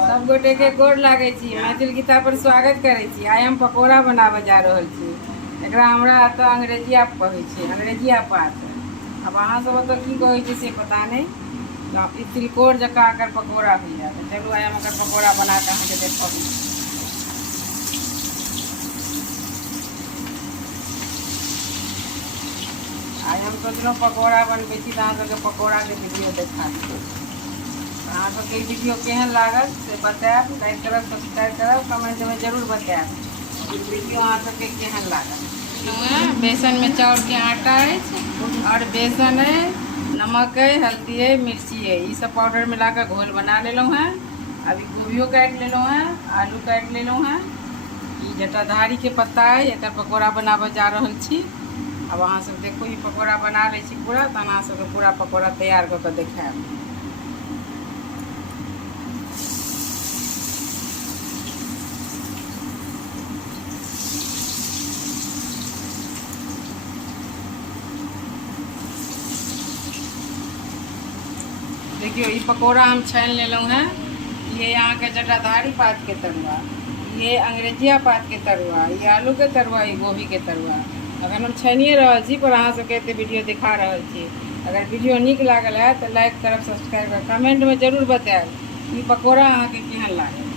सब गोटे के गोर लागै छी, मैथिल गीता पर स्वागत करै छी। आइ हम पकौड़ा बनाबे जा रहल छी। एकरा हमरा एतऽ अंग्रेजिया कहै छै, अंग्रेजिया पात। अब अहाँ सब एतऽ की कहै छै से पता नहीं। ई तिलकोर जकाँ एकर पकौड़ा होइए। तऽ चलू आइ हम एकर पकौड़ा बना कऽ अहाँके देखब। आज हम सोचलहुँ पकौड़ा बनबै छी तऽ अहाँ सबके पकौड़ाके वीडियो देखा दी। अहाँ सबके वीडियो केहन लागल से बताएब, लाइक करब, सब्सक्राइब करब, कमेंट में जरूर बताएब वीडियो अहाँ सबके केहन लागल। बेसन में चाउर के आटा है और बेसन है, नमक है, हल्दी है, मिर्ची है, ये सब पाउडर मिला कर घोल बना लेलहुँ हैं। अभी गोभियो काट लेलहुँ हैं, आलू काट लेलहुँ हैं। ये जटाधारी के पत्ता है, एकर पकौड़ा बनाबे जा रहल छी। अब अहाँ सब देखो ये पकौड़ा बना लै छी पूरा, तहन अहाँ सबके पूरा पकौड़ा तैयार कऽ के देखाएब। देखियो ये पकौड़ा हम छान लेलहुँ हैं। ये यहाँ के जटाधारी पात के तरुआ, ये अंग्रेजिया पात के तरुआ, ये आलू के तरुआ, ये गोभी के तरुआ। अगर हम छानिए रहल छी पर अहाँ सबके एते वीडियो दिखा रहल छी। अगर वीडियो नीक लागल है तो लाइक करब, सब्सक्राइब करब, कमेंट में जरूर बताएब ई पकौड़ा अहाँके केहन लागल।